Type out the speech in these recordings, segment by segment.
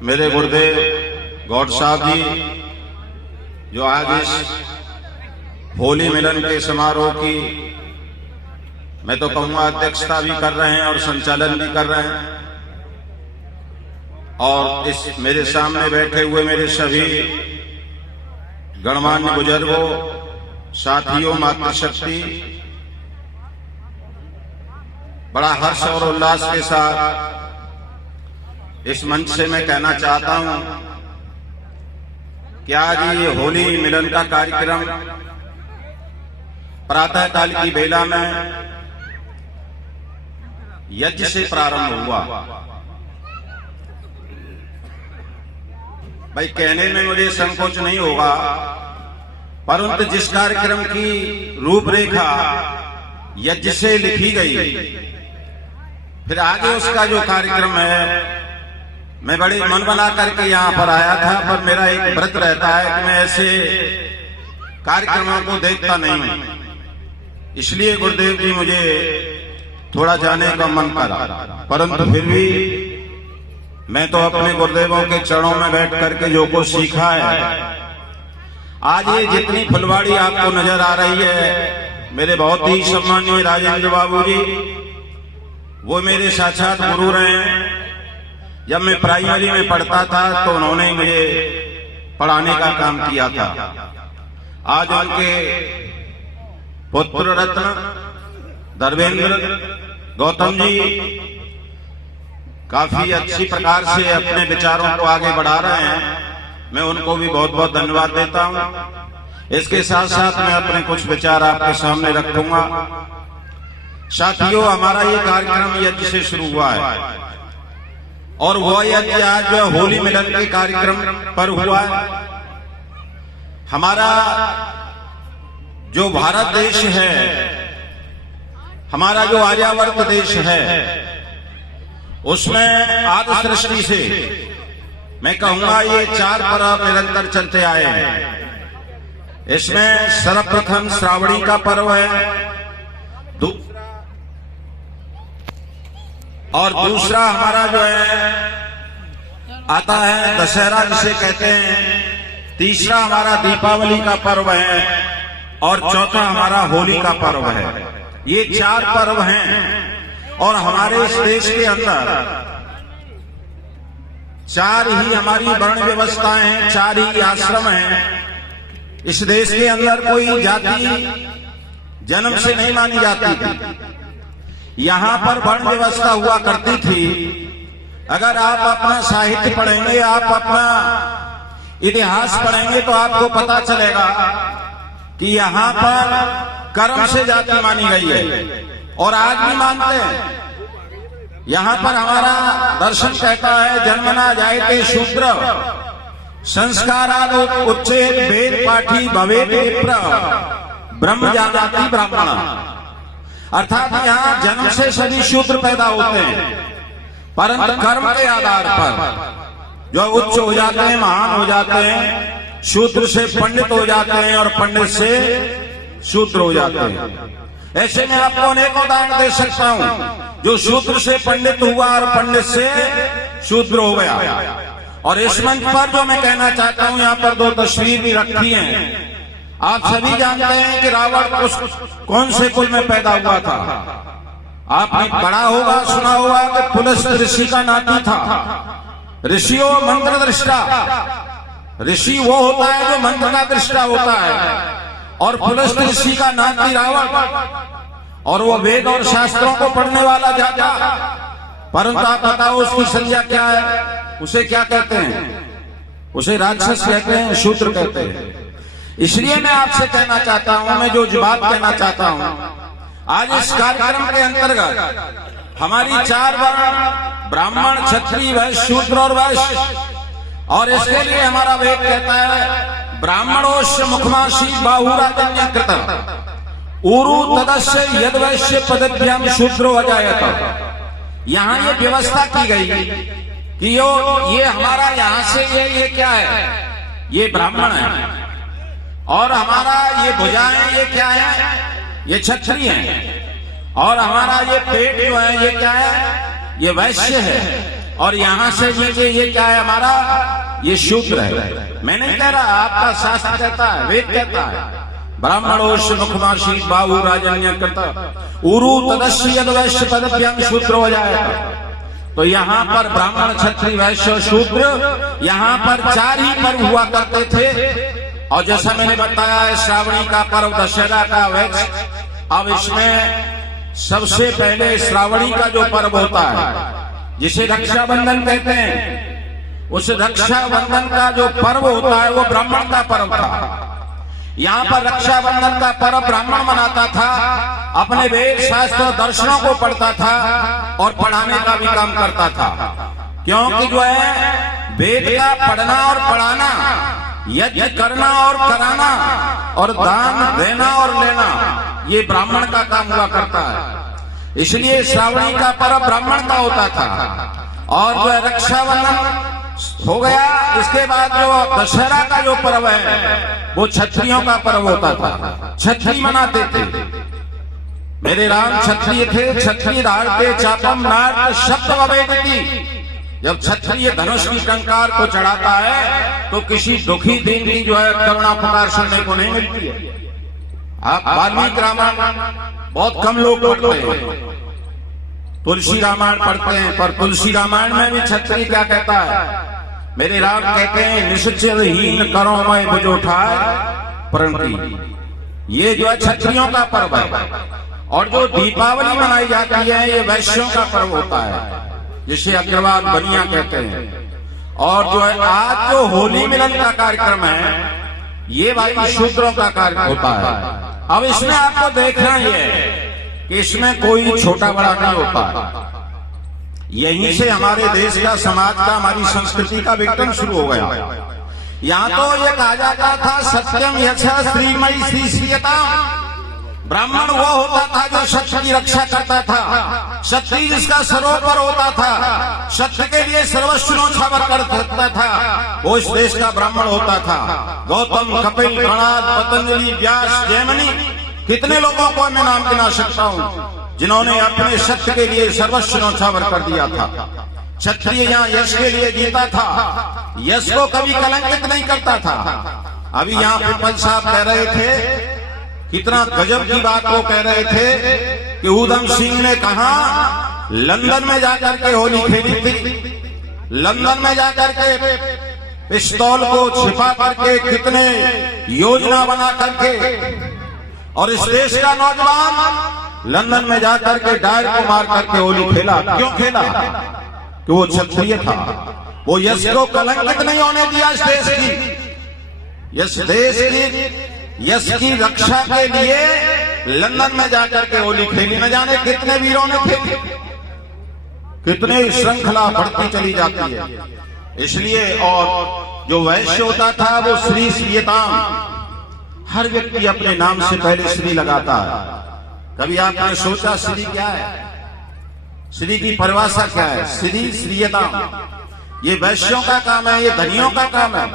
मेरे गुरुदेव गौड़ साहब जी जो आज इस होली मिलन के समारोह की मैं तो कहूँगा अध्यक्षता भी कर रहे हैं और संचालन भी कर रहे हैं, और इस मेरे सामने बैठे हुए मेरे सभी गणमान्य बुजुर्गों, साथियों, मातृशक्ति, बड़ा हर्ष और उल्लास के साथ इस मंच से मैं कहना चाहता हूं कि आज ये होली मिलन का कार्यक्रम प्रातः काल की बेला में यज्ञ से प्रारंभ हुआ। भाई कहने में मुझे संकोच नहीं होगा, परंतु जिस कार्यक्रम की रूपरेखा यज्ञ से लिखी गई, फिर आगे उसका जो कार्यक्रम है, मैं बड़े मन बना करके यहाँ पर आया था, पर मेरा एक व्रत रहता है कि मैं ऐसे कार्यक्रमों को देखता नहीं हूं, इसलिए गुरुदेव जी मुझे थोड़ा जाने का मन करा, परंतु फिर भी मैं तो अपने गुरुदेवों के चरणों में बैठ करके जो कुछ सीखा है, आज ये जितनी फुलवाड़ी आपको नजर आ रही है, मेरे बहुत ही सम्मानीय राजेंद्र बाबू जी, वो मेरे साक्षात गुरु रहे हैं। जब मैं प्राइमरी में पढ़ता था तो उन्होंने मुझे पढ़ाने का काम किया था। आज उनके पुत्र रत्न धर्मेंद्र गौतम जी काफी अच्छी प्रकार से अपने विचारों को आगे बढ़ा रहे हैं, मैं उनको भी बहुत बहुत धन्यवाद देता हूं। इसके साथ साथ मैं अपने कुछ विचार आपके सामने रखूंगा। साथियों, हमारा ये कार्यक्रम यज्ञ से शुरू हुआ है, और वो यज्ञ आज जो होली मिलन के कार्यक्रम पर हुआ है। हमारा जो भारत देश है, हमारा जो आर्यावर्त देश है, उसमें आदि सृष्टि से मैं कहूंगा ये 4 पर्व निरंतर चलते आए हैं। इसमें सर्वप्रथम श्रावणी का पर्व है, और दूसरा हमारा जो है आता है दशहरा जिसे कहते हैं, तीसरा हमारा दीपावली का पर्व है, और चौथा हमारा होली का पर्व है। ये 4 पर्व हैं, और हमारे इस देश के अंदर 4 ही हमारी वर्ण व्यवस्थाएं हैं, 4 ही आश्रम हैं। इस देश के अंदर कोई जाति जन्म से नहीं मानी जाती थी, यहाँ पर वर्ण व्यवस्था हुआ करती थी। अगर आप अपना साहित्य पढ़ेंगे, आप अपना इतिहास पढ़ेंगे, तो आपको पता चलेगा कि यहाँ पर कर्म से जाति मानी गई है, और आज भी मानते हैं। यहाँ पर हमारा दर्शन कहता है, जन्मना जायते शूद्र संस्काराद उच्चेत वेद पाठी भवेत विप्र ब्रह्म जानाति ब्राह्मण। अर्थात यहाँ जन्म से सभी शूद्र पैदा होते हैं, परंतु कर्म के आधार पर जो उच्च हो जाते हैं, महान हो जाते हैं, शूद्र से पंडित हो जाते हैं, और पंडित से शूद्र हो जाते हैं। ऐसे में आपको अनेक उदाहरण दे सकता हूं, जो शूद्र से पंडित हुआ और पंडित से शूद्र हो गया। और इस मंच पर जो मैं कहना चाहता हूं, यहाँ पर 2 तस्वीर भी रखी हैं। आप सभी जानते हैं कि रावण कौन से कुल में पैदा हुआ था। आपने पढ़ा होगा, सुना होगा कि पुलस्त ऋषि का नाती था। ऋषियों मंत्र दृष्टा, ऋषि वो होता है जो मंत्र का दृष्टा होता है, और पुलस्त ऋषि का नाती रावण, और वो वेद और शास्त्रों को पढ़ने वाला जाता। परंतु आप बताओ उसकी संज्ञा क्या है? उसे क्या कहते हैं? उसे राक्षस कहते हैं, शूद्र कहते हैं। इसलिए मैं आपसे कहना चाहता हूं, मैं जो बात कहना चाहता हूं, आज इस कार्यक्रम के अंतर्गत हमारी 4 वर्ण ब्राह्मण, क्षत्रिय, वैश्य, शूद्र और वैश्य, और इसके लिए हमारा वेद कहता है, ब्राह्मणोश्य मुखमासी बाहुराजन्य कृत उरु तदस्य यद वैश्य पदभ्याम शूद्रो अजायत। यहाँ ये व्यवस्था की गई कि ये हमारा यहाँ से ये क्या है? ये ब्राह्मण है, और हमारा ये भुजाएं ये क्या है? ये क्षत्रिय है, और हमारा ये पेट जो है ये क्या है? ये वैश्य है, और यहां से नीचे ये क्या है हमारा, ये शूद्र है। मैं नहीं कह रहा, आपका शास्त्र कहता है, वेद कहता है, ब्राह्मणोश मुखमाशी बाहु राजन्य करता उरु तदस्य यद वैश्य पदभ्याम शूद्र हो जाएगा। तो यहाँ पर ब्राह्मण क्षत्रिय वैश्य शूद्र यहाँ पर 4 ही पर्व हुआ करते थे। और जैसा मैंने बताया है, श्रावणी का पर्व, दशहरा का वैक्स। अब इसमें सबसे पहले श्रावणी का जो पर्व होता है जिसे रक्षाबंधन कहते हैं, उस रक्षाबंधन का जो पर्व होता है वो ब्राह्मण का पर्व था। यहाँ पर रक्षाबंधन का पर्व ब्राह्मण मनाता था, अपने वेद शास्त्र दर्शनों को पढ़ता था और पढ़ाने का भी काम करता था। क्योंकि जो है वेद का पढ़ना और पढ़ाना, यज्ञ करना और कराना और दान देना और लेना, ये ब्राह्मण का काम हुआ करता है। इसलिए श्रावणी का पर्व ब्राह्मण का होता था। और जो रक्षाबंधन हो गया, इसके बाद जो दशहरा का जो पर्व है वो क्षत्रियों का पर्व होता था, क्षत्रिय मनाते थे। मेरे राम क्षत्रिय थे, क्षत्रिय धारते चापम नाट शब्द अवेदती। जब क्षत्रिय धनुष की टंकार को चढ़ाता है तो किसी दुखी दिन की जो है करुणा पुकार सुनने को नहीं मिलती है। आप वाल्मीकि रामायण बहुत कम लोग पढ़ते हैं, तुलसी रामायण पढ़ते हैं, पर तुलसी रामायण में भी क्षत्रिय क्या कहता है, मेरे राम कहते हैं निश्चितहीन करो मैं बुझ उठाए प्रणति। ये जो है क्षत्रियों का पर्व है। और जो दीपावली मनाई जाती है ये वैश्यों का पर्व होता है, जिसे अग्रवाल बनिया कहते हैं। और जो है आज जो होली मिलन का कार्यक्रम है ये भाई शूद्रों का कार्य होता है। अब इसमें आपको देखना ही है कि इसमें कोई छोटा बड़ा नहीं होता। यहीं से हमारे देश का, समाज का, हमारी संस्कृति का विघटन शुरू हो गया। यहाँ तो ये कहा जाता था सत्यम यथा श्रीमयी श्री श्रीयता। ब्राह्मण वो होता था जो सत्य की रक्षा करता था, क्षत्रिय जिसका सरोपर होता था, सत्य के लिए सर्वस्व न्यौछावर कर देता था, वो इस देश का ब्राह्मण होता था। गौतम, कपिल, गणाद, पतंजलि, व्यास, जैमिनी, कितने लोगों को मैं नाम गिना सकता हूँ जिन्होंने अपने सत्य के लिए सर्वस्व न्यौछावर कर दिया था। क्षत्रिय यहाँ यश के लिए जीता था, यश को कभी कलंकित नहीं करता था। अभी यहाँ पिपल साहब कह रहे थे, कितना गजब की बात वो कह रहे थे कि ऊधम सिंह ने कहा लंदन में जाकर के होली खेली थी, लंदन में जाकर के पिस्तौल को छिपा करके कितने योजना बना करके, और इस देश का नौजवान लंदन में जाकर के डायर को मार करके होली खेला। क्यों खेला? कि वो क्षत्रिय था, वो यश को कलंकित नहीं होने दिया इस देश की। इस देश की यश की रक्षा के लिए लंदन में जाकर के होली खेली। न जाने कितने वीरों ने खेली, कितने श्रृंखला बढ़ती चली जाती है। इसलिए और जो वैश्य होता था वो श्री श्रीयताम, हर व्यक्ति अपने नाम से पहले श्री लगाता है। कभी आपने सोचा श्री क्या है? श्री की परिभाषा क्या है? श्री श्रीयताम ये वैश्यों का काम है, ये धनियों का काम है,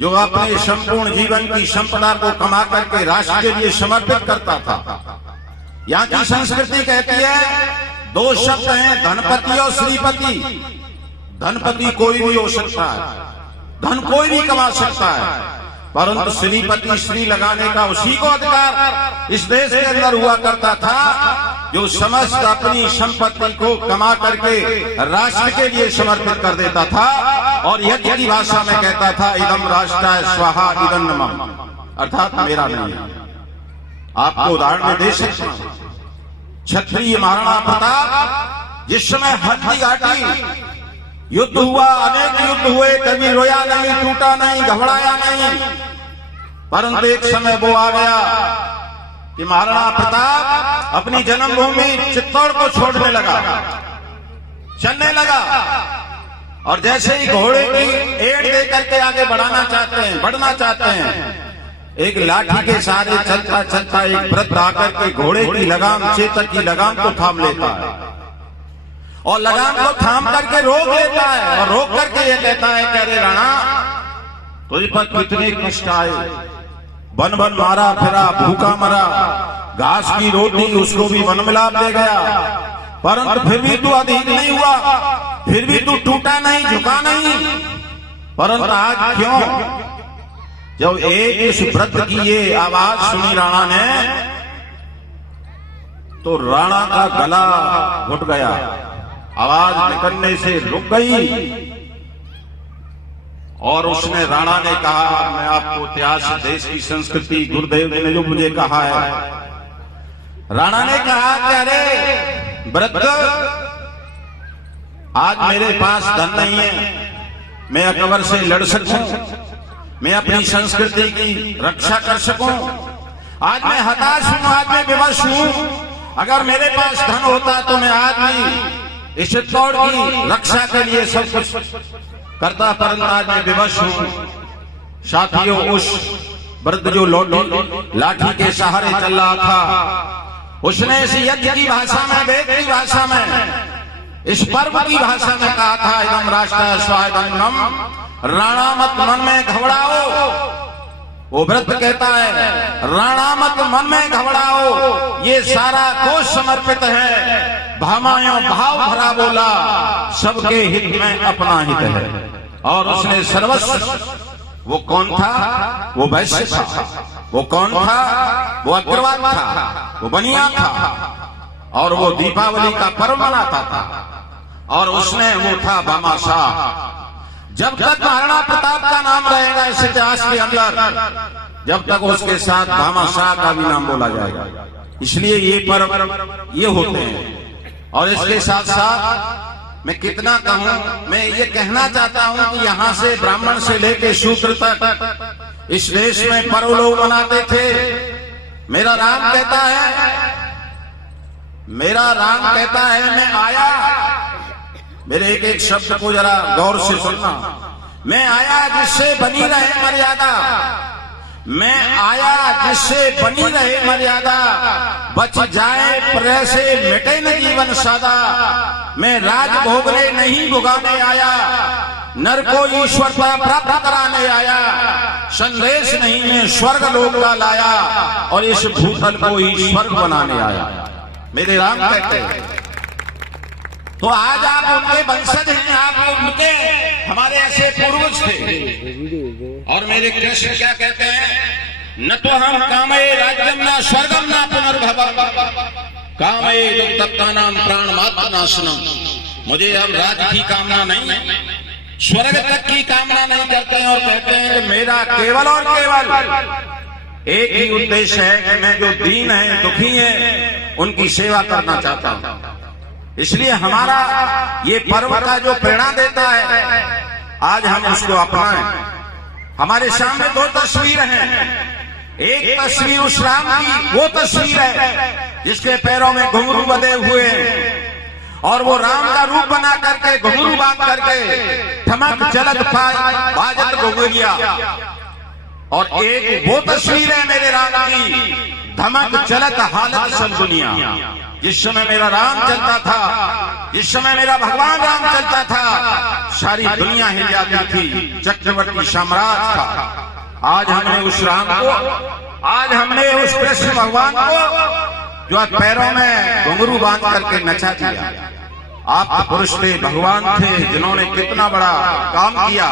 जो अपने संपूर्ण जीवन की संपदा को कमा करके राष्ट्र के लिए समर्पित करता था। यहाँ की संस्कृति कहती है 2 शब्द हैं, धनपति और श्रीपति। धनपति कोई भी हो सकता है, धन कोई भी कमा सकता है, परंतु श्रीपति श्री लगाने का उसी को अधिकार इस देश के अंदर हुआ करता था जो समस्त अपनी संपत्ति को कमा करके राष्ट्र के लिए समर्पित कर देता था। और यज्ञ की भाषा में कहता था इदम राष्ट्राय स्वाहा इदम नमः, अर्थात मेरा नहीं। आपको उदाहरण में दे सकता हूं, क्षत्रिय महाराणा प्रताप जिस समय हल्दी घाटी युद्ध हुआ, अनेक युद्ध हुए, कभी रोया नहीं, टूटा नहीं, घबराया नहीं, परंतु एक समय वो आ गया कि महाराणा प्रताप अपनी जन्मभूमि चित्तौड़ को छोड़ने लगा, चलने लगा। और जैसे ही घोड़े की एड़ दे करके आगे बढ़ना चाहते हैं, एक लाठी के सहारे चलता चलता एक वृद्ध आकर के घोड़े की लगाम, चेतक की लगाम को थाम लेता है और लगाम को थाम करके रोक लेता है और रोक करके ये कहता है कि अरे राणा, तुझ पर कितने कष्ट आए, बन बन मारा फिरा, भूखा मरा, घास की रोटी उसको भी वन मिलाप दे गया, परंतु फिर भी तू अधीन नहीं हुआ, फिर भी तू टूटा नहीं, झुका नहीं। परंतु आज क्यों? जब एक इस वृद्ध की ये आवाज सुनी राणा ने, तो राणा का गला घुट गया, आवाज निकलने से रुक गई। और उसने, राणा ने कहा, मैं आपको इतिहास, देश की संस्कृति, गुरुदेव ने जो मुझे कहा है, राणा ने कहा कि अरे वृद्ध, आज मेरे पास धन नहीं है, मैं अकबर से लड़ सकूं, मैं अपनी संस्कृति की रक्षा कर सकूं, आज मैं हताश हूं, आज मैं विवश हूं। अगर मेरे पास धन होता तो मैं आज भी इस दौड़ की रक्षा के लिए सब कुछ करता, परंतु आज मैं विवश हूं। साथियों, उस वृद्ध जो लाठी के सहारे चल रहा था, उसने इस यज्ञ की भाषा में, वेद की भाषा में, इस पर्व की भाषा में कहा था, इदम राष्ट्र स्वायदन्नम, राणा मत मन में घबराओ। वो वृद्ध कहता है, राणा मत मन में घबराओ, ये सारा कोष समर्पित है, भामायो भाव भरा बोला, सबके हित में अपना हित है। और उसने सर्वस्व, वो कौन था? वो वैश्य था। वो कौन था? वो अग्रवाल था, वो बनिया था, और वो दीपावली का पर्व मनाता था। और उसने, वो था भामाशाह। जब तक महाराणा प्रताप का नाम रहेगा इस इतिहास के अंदर, जब तक उसके साथ भामाशाह का भी नाम बोला जाएगा। इसलिए ये पर्व ये होते हैं। और इसके साथ साथ मैं कितना कहूं, मैं ये कहना चाहता हूं कि यहाँ से ब्राह्मण से लेके शूद्र तक इस देश में पर्व लोग मनाते थे। मेरा राम कहता है, मैं आया, मेरे एक एक शब्द को जरा गौर से सुनना, मैं आया जिससे बनी रहे मर्यादा, मैं आया जिससे बनी रहे मर्यादा, बच जाए प्रलय से मिटे न जीवन सादा, मैं राज भोगने नहीं भुगाने आया, नर को ईश्वर पर प्राप्त कराने आया, संदेश नहीं मैं स्वर्ग लोक का लाया, और इस भूतल को ही स्वर्ग बनाने आया। मेरे राम कहते हैं। तो आज आप उनके वंशज हैं, आप उनके, हमारे ऐसे पूर्वज थे। और मेरे कृष्ण क्या कहते हैं? न तो हम कामये राज्यम न स्वर्गम न पुनर्भवम, कामये दुक्तप्तानाम प्राण मात्र नाशनम। मुझे अब राज्य की कामना नहीं है, स्वर्ग तक की कामना नहीं करते हैं। और कहते हैं कि मेरा केवल और केवल एक ही उद्देश्य है कि मैं जो दीन है, दुखी है, उनकी सेवा करना चाहता हूं। इसलिए हमारा ये पर्व का जो प्रेरणा देता है, आज हम उसको अपनाएं। हमारे सामने दो तस्वीर हैं। एक तस्वीर उस राम की, वो तस्वीर है जिसके पैरों में घुंघरू बंधे हुए हैं, और वो राम का रूप बना करके, घुंघरू बांध करके, ठमक चलत बाजत घुंघरिया। और एक वो तस्वीर है मेरे राम की, धमक चलत हालत सब दुनिया। जिस समय मेरा राम चलता था, जिस समय मेरा भगवान राम चलता था, सारी दुनिया हिल जाती थी, चक्रवर्ती साम्राज्य था। आज हमने उस राम को, आज हमने उस कृष्ण भगवान को, जो आज पैरों में घुंघरू बांध करके नचा दिया। आप पुरुष थे, भगवान थे, जिन्होंने कितना बड़ा काम किया,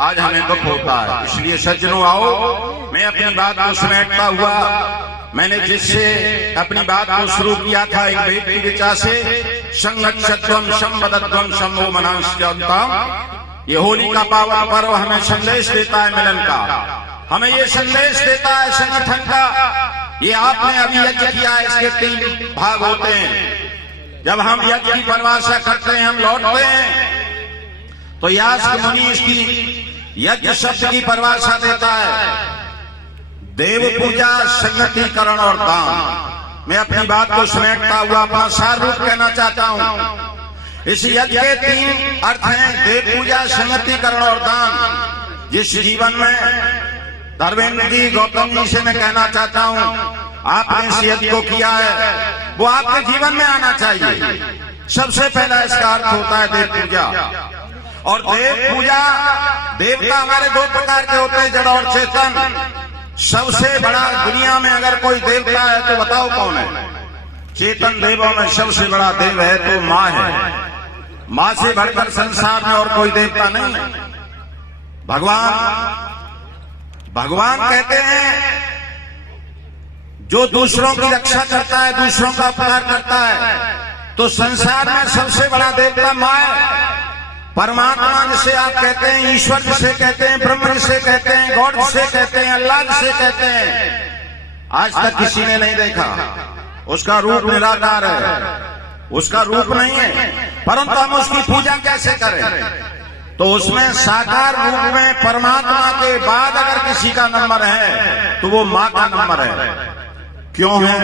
आज हमें दुख होता है। इसलिए सज्जनों, आओ, मैं अपनी बात को समेटता हुआ, मैंने जिससे अपनी बात को शुरू किया था, एक वेद की ऋचा से, संगच्छत्वम संवदत्वम सम्मो मनांश्चन्ताम। ये होली का पावन पर्व हमें संदेश देता है मिलन का, हमें ये संदेश देता है संगठन का। ये आपने अभी यज्ञ किया है, इसके 3 भाग होते हैं। जब हम यज्ञ की परिभाषा करते हैं, हम लौटते हैं, तो यास्क मुनि इसकी यज्ञ शब्द की परिभाषा देता है, देव पूजा, संगतिकरण और दान। मैं अपनी बात को समेटता हुआ अपना सार रूप कहना चाहता हूं। इस यज्ञ के 3 अर्थ हैं, देव पूजा, संगतिकरण और दान। जिस जीवन में धर्मेंद्र जी, गौतम जी से मैं कहना चाहता हूं, आपने इस यज्ञ को किया है, वो आपके जीवन में आना चाहिए। सबसे पहला इसका अर्थ होता है देव पूजा। और देव पूजा, देवता हमारे 2 प्रकार के होते हैं, जड़ और चेतन। सबसे बड़ा दुनिया में अगर कोई देवता है तो बताओ कौन है? चेतन देवों में सबसे बड़ा देव है तो माँ है। माँ से बढ़कर संसार में और कोई देवता नहीं है। भगवान कहते हैं जो दूसरों की रक्षा करता है, दूसरों का उपकार करता है, तो संसार में सबसे बड़ा देवता माँ है। परमात्मा जिसे आप कहते हैं, ईश्वर जिसे कहते हैं, ब्रह्म जिसे कहते हैं, गॉड जिसे कहते हैं, अल्लाह जिसे कहते हैं, आज तक किसी ने नहीं देखा। उसका रूप निराकार है, उसका रूप नहीं है, परंतु हम उसकी पूजा कैसे करें? तो उसमें साकार रूप में परमात्मा के बाद अगर किसी का नंबर है तो वो माँ का नंबर है। क्यों है?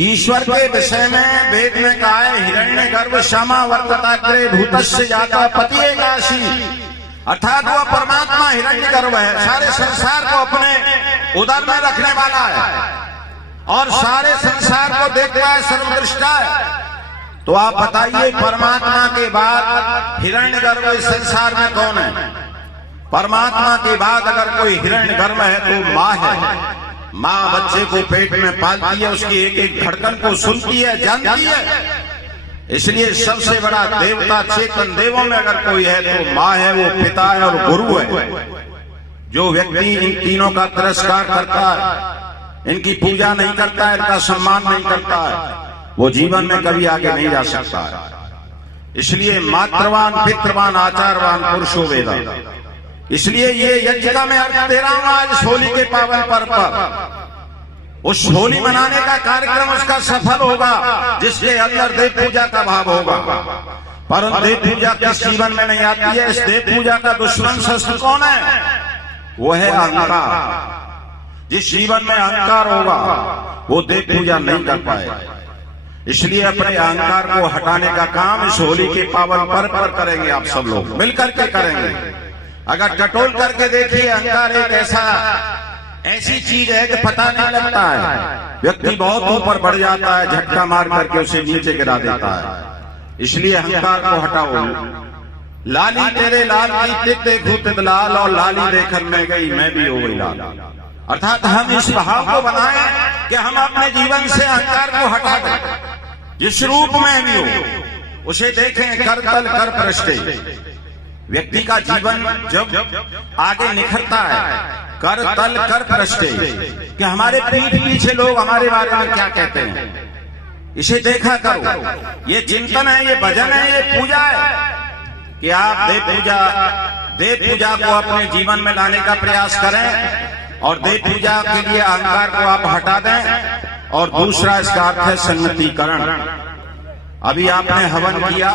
ईश्वर के विषय में वेद में कहा है, हिरण्यगर्भ क्षमा वर्तताग्रे भूतस्य जाता पतिएकाशी, अर्थात वह परमात्मा हिरण्यगर्भ है, सारे संसार को अपने उदर में रखने वाला है और सारे संसार को देखता है, सर्वदृष्टा है। तो आप बताइए परमात्मा के बाद हिरण्यगर्भ इस संसार में कौन है? परमात्मा के बाद अगर कोई हिरण्यगर्भ है तो माँ है। माँ बच्चे को पेट में पालती है, उसकी एक एक धड़कन को सुनती है, जानती है। इसलिए सबसे बड़ा देवता चेतन देवों में अगर कोई है तो माँ है, वो पिता है और गुरु है। जो व्यक्ति इन तीनों का तिरस्कार करता है, इनकी पूजा नहीं करता है, इनका सम्मान नहीं करता है, वो जीवन में कभी आगे नहीं जा सकता है। इसलिए मातृवान पितृवान आचारवान पुरुषो वेदा। इसलिए ये यज्ञ का मैं अर्थ दे रहा हूं आज होली के पावन पर्व पर। उस होली मनाने का कार्यक्रम उसका सफल होगा जिसके अंदर देव पूजा का भाव होगा। परंतु देव पूजा किस जीवन में नहीं आती है? इस देव पूजा का दुश्मन शस्त्र कौन है? वो है अहंकार। जिस जीवन में अहंकार होगा वो देव पूजा नहीं कर पाएगा। इसलिए अपने अहंकार को हटाने का काम इस होली के पावन पर्व पर करेंगे। आप सब लोग मिलकर के करेंगे। अगर टटोल करके देखिए, अहंकार एक ऐसी चीज है कि पता नहीं लगता है। व्यक्ति बहुत ऊपर बढ़ जाता है, झटका मार करके उसे नीचे गिरा देता है। इसलिए अहंकार को हटाओ। लाली तेरे लाल की तिक देखूं तिक लाल, और लाली देखकर मैं गई मैं भी हो गई लाल। अर्थात हम इस भाव को बनाएं कि हम अपने जीवन से अहंकार को हटा दें। जिस रूप में भी हो उसे देखें, कर तल कर पृष्ठे। व्यक्ति का जीवन जब आगे निखरता है, कर तल कर पृष्ठे, कि हमारे पीठ पीछे लोग हमारे बारे में क्या कहते हैं, इसे देखा करो। ये चिंतन है, ये भजन है, ये पूजा है कि आप देव पूजा को अपने जीवन में लाने का प्रयास करें और देव पूजा के लिए अहंकार को आप हटा दें। और दूसरा इसका अर्थ है संगतिकरण। अभी आपने हवन किया,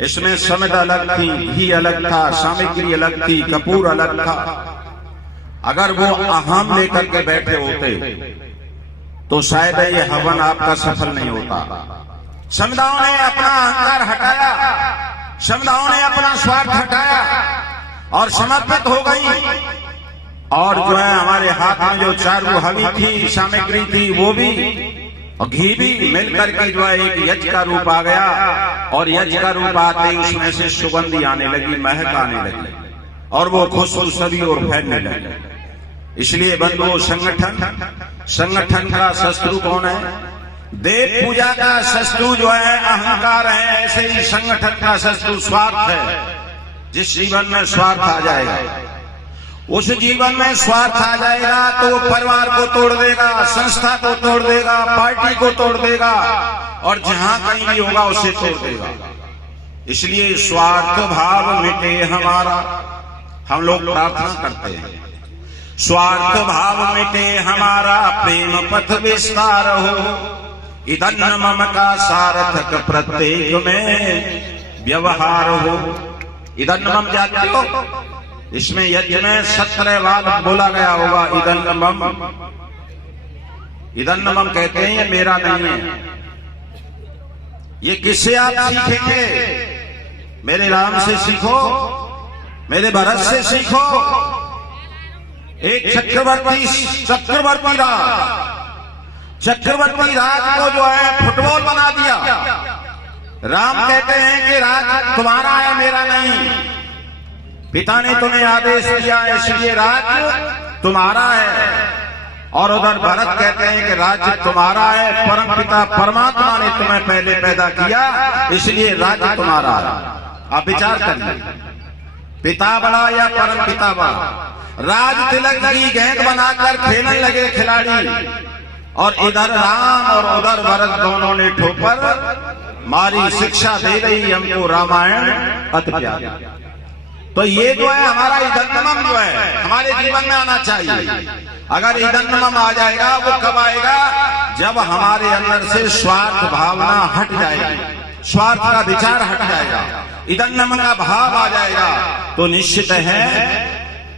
इसमें समिध अलग थी, घी अलग था, सामग्री अलग थी, कपूर अलग था। अगर वो अहम लेकर के बैठे होते तो शायद ये हवन आपका सफल नहीं होता। समिधाओं ने अपना अहंकार हटाया, समिधाओं ने अपना स्वार्थ हटाया और समर्पित हो गई। और जो है हमारे हाथ में जो चारू हवी थी, सामग्री थी, वो भी और घी भी मिलकर के जो है एक यज्ञ का रूप आ गया। और यज्ञ का रूप आते ही उसमें से सुगंधी आने लगी, महक आने लगी और वो खुशबू सभी और फैलने लगी। इसलिए बंधुओं, संगठन का शत्रु कौन है? देव पूजा का शत्रु जो है अहंकार है। ऐसे ही संगठन का शत्रु स्वार्थ है। जिस जीवन में स्वार्थ आ जाएगा, उस जीवन में स्वार्थ आ जाएगा तो वो परिवार को तोड़ देगा, संस्था को तोड़ देगा, पार्टी को तोड़ देगा और जहां कहीं भी होगा उसे तोड़ देगा। इसलिए स्वार्थ भाव मिटे हमारा, हम लोग प्रार्थना करते हैं, स्वार्थ भाव मिटे हमारा, प्रेम पथ विस्तार हो, इदन्न मम का सार्थक प्रत्येक में व्यवहार हो। इदन्न मम जानते हो? इसमें यज्ञ में 17 बार बोला गया होगा इदन्नमम। इदन्नमम कहते हैं ये मेरा नहीं है। ये किससे आप सीखेंगे? मेरे राम से सीखो, मेरे भरत से सीखो। एक चक्रवर्ती राज को जो है फुटबॉल बना दिया। राम कहते हैं कि राज तुम्हारा है, मेरा नहीं। पिता ने तुम्हें आदेश दिया, इसलिए राज तुम्हारा है और उधर भरत कहते हैं कि राज्य तुम्हारा है, परमपिता परमात्मा ने तुम्हें पहले पैदा किया, इसलिए राज्य तुम्हारा है। आप विचार करिए, पिता बड़ा या परम पिता बड़ा। राज तिलक की गेंद बनाकर खेलने लगे खिलाड़ी, और इधर राम और उधर भरत दोनों ने ठोकर मारी। शिक्षा दे रही हमको रामायण अति प्यारी। तो ये जो है हमारा ईदन्नम जो है हमारे जीवन में आना चाहिए। अगर ईदन्नम आ जाएगा, वो कब आएगा? जब हमारे अंदर से स्वार्थ भावना हट जाएगी, स्वार्थ का विचार हट जाएगा, ईदन्नम का भाव आ जाएगा, तो निश्चित है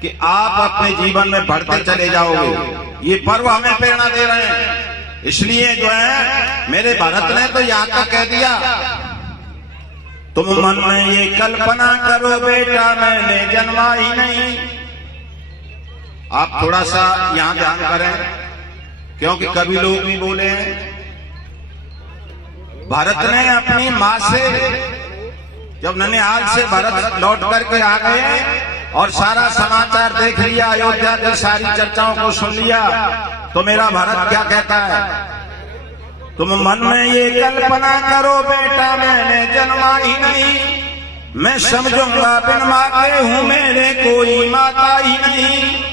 कि आप अपने जीवन में बढ़ते चले जाओगे। ये पर्व हमें प्रेरणा दे रहे हैं। इसलिए जो है मेरे भरत ने तो यहाँ तक कह दिया, तुम मन में ये कल्पना करो बेटा मैंने जन्मा ही नहीं। आप थोड़ा सा यहां ध्यान करें, क्योंकि कभी लोग भी बोले हैं भरत ने अपनी मां से, जब ननिहाल से भरत लौट करके आ गए और सारा समाचार देख लिया, अयोध्या की सारी चर्चाओं को सुन लिया, तो मेरा भरत क्या कहता है? तुम मन में ये कल्पना करो बेटा मैंने जन्मा ही नहीं, मैं समझूंगा बिन मां के हूं मेरे कोई माता ही नहीं।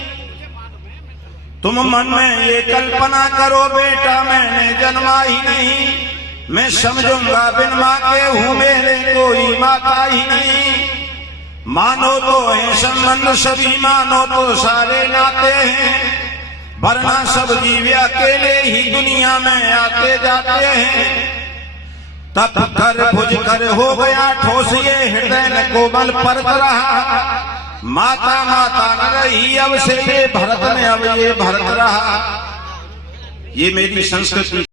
तुम मन में ये कल्पना करो बेटा मैंने जन्मा ही नहीं, मैं समझूंगा बिन मां के हूं मेरे कोई माता ही नहीं। मानो तो है संबंध सभी, मानो तो सारे नाते हैं, वरना सब जीव अकेले ही दुनिया में आते जाते हैं। तप कर भुज कर हो गया ठोस ये हृदय न कोमल परत रहा, माता माता न रही अब से ये भरत ने अब ये भरत रहा। ये मेरी संस्कृति